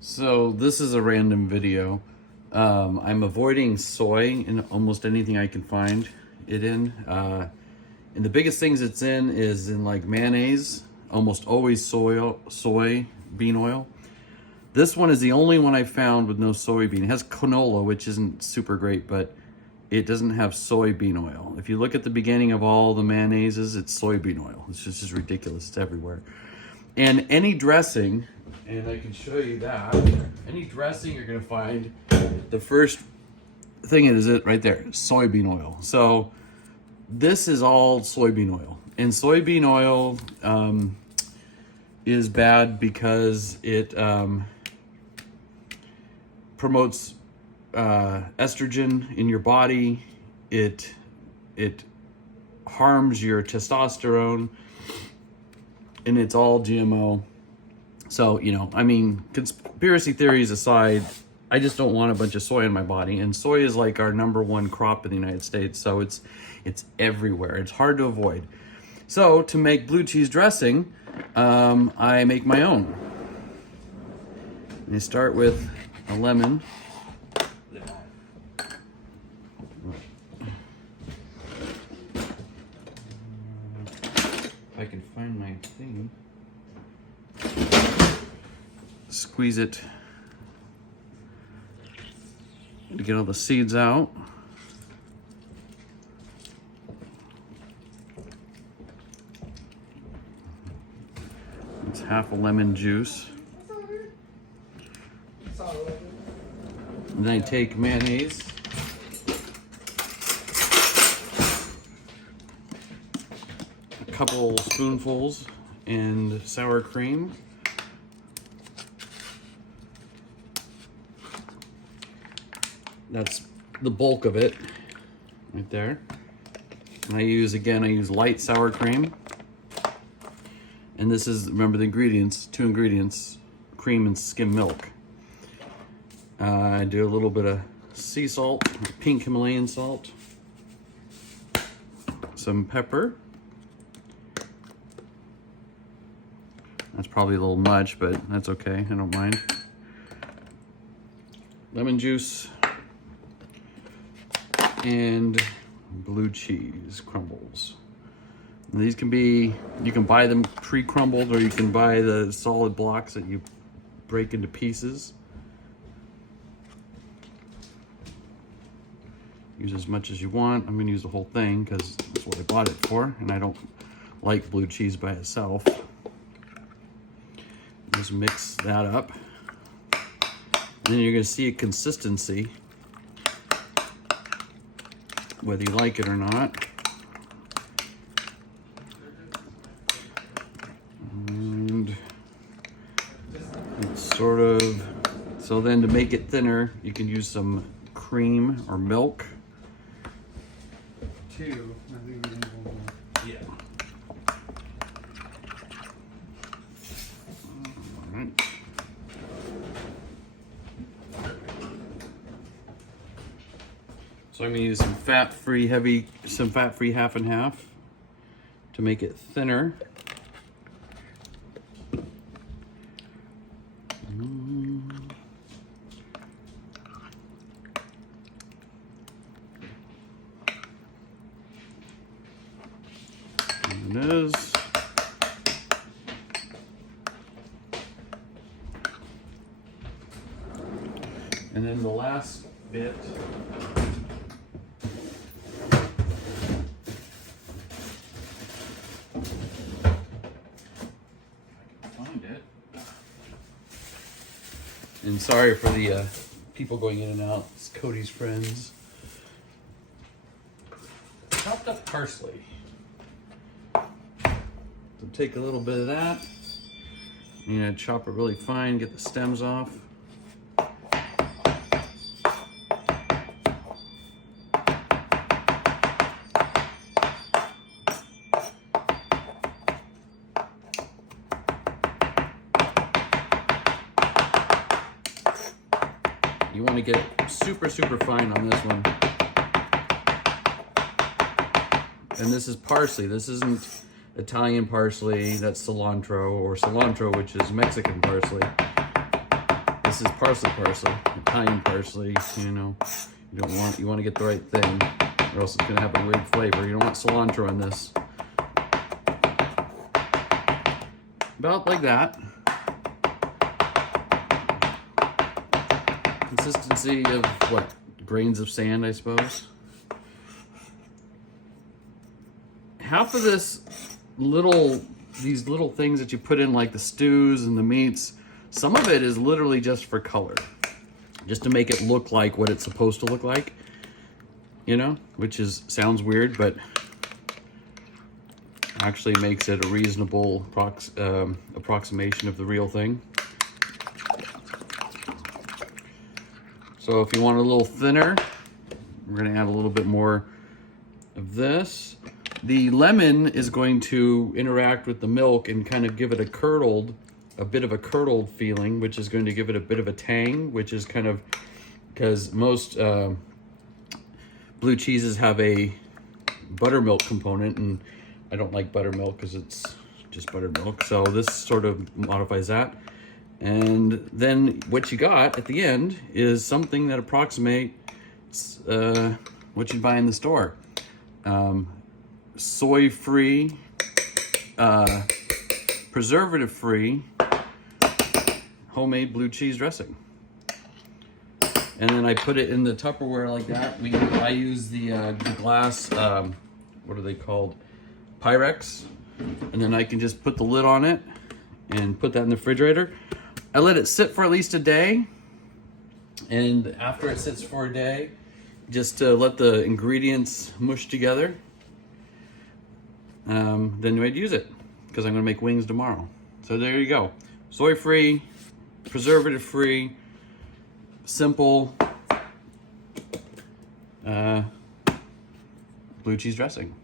So this is a random video. I'm avoiding soy in almost anything I can find it in. And the biggest things it's in is in like mayonnaise, almost always soy bean oil. This one is the only one I found with no soybean. It has canola, which isn't super great, but it doesn't have soybean oil. If you look at the beginning of all the mayonnaises, it's soybean oil. It's just ridiculous. It's everywhere. And any dressing, and I can show you that, any dressing you're gonna find, the first thing is it right there, soybean oil. So this is all soybean oil. And soybean oil is bad because it promotes estrogen in your body. It harms your testosterone, and it's all GMO. So, you know, I mean, conspiracy theories aside, I just don't want a bunch of soy in my body. And soy is like our #1 crop in the United States, so it's everywhere. It's hard to avoid. So to make blue cheese dressing, I make my own. I start with a lemon. If I can find my thing. Squeeze it to get all the seeds out. It's half a lemon juice. And then I take mayonnaise. A couple spoonfuls and sour cream. That's the bulk of it right there. And I use light sour cream. And this is, remember the ingredients, 2 ingredients, cream and skim milk. I do a little bit of sea salt, pink Himalayan salt, some pepper. That's probably a little much, but that's okay, I don't mind. Lemon juice and blue cheese crumbles. And these can be, you can buy them pre-crumbled, or you can buy the solid blocks that you break into pieces. Use as much as you want. I'm gonna use the whole thing because that's what I bought it for, and I don't like blue cheese by itself. Just mix that up. And then you're gonna see a consistency, whether you like it or not. And it's sort of, so then to make it thinner, you can use some cream or milk. Two. I think we need one more. Yeah. All right. So I'm gonna use some fat-free half and half to make it thinner. There it is. And then the last bit, find it. And sorry for the people going in and out. It's Cody's friends. Chopped up parsley. So take a little bit of that. You know, chop it really fine, get the stems off. You want to get it super fine on this one. And this is parsley. This isn't Italian parsley, that's cilantro, or cilantro, which is Mexican parsley. This is parsley, Italian parsley. You know, you want to get the right thing, or else it's gonna have a weird flavor. You don't want cilantro in this. About like that. Consistency of what? Grains of sand, I suppose. Half of these little things that you put in, like the stews and the meats, some of it is literally just for color, just to make it look like what it's supposed to look like, you know, which sounds weird, but actually makes it a reasonable approximation of the real thing. So if you want a little thinner, we're gonna add a little bit more of this. The lemon is going to interact with the milk and kind of give it a bit of a curdled feeling, which is going to give it a bit of a tang, which is kind of, because most blue cheeses have a buttermilk component, and I don't like buttermilk because it's just buttermilk. So this sort of modifies that. And then what you got at the end is something that approximates what you'd buy in the store. Soy-free, preservative-free, homemade blue cheese dressing. And then I put it in the Tupperware like that. I use the glass, what are they called? Pyrex. And then I can just put the lid on it and put that in the refrigerator. I let it sit for at least a day. And after it sits for a day, just to let the ingredients mush together, then I'd use it, because I'm gonna make wings tomorrow. So there you go. Soy-free, preservative-free, simple blue cheese dressing.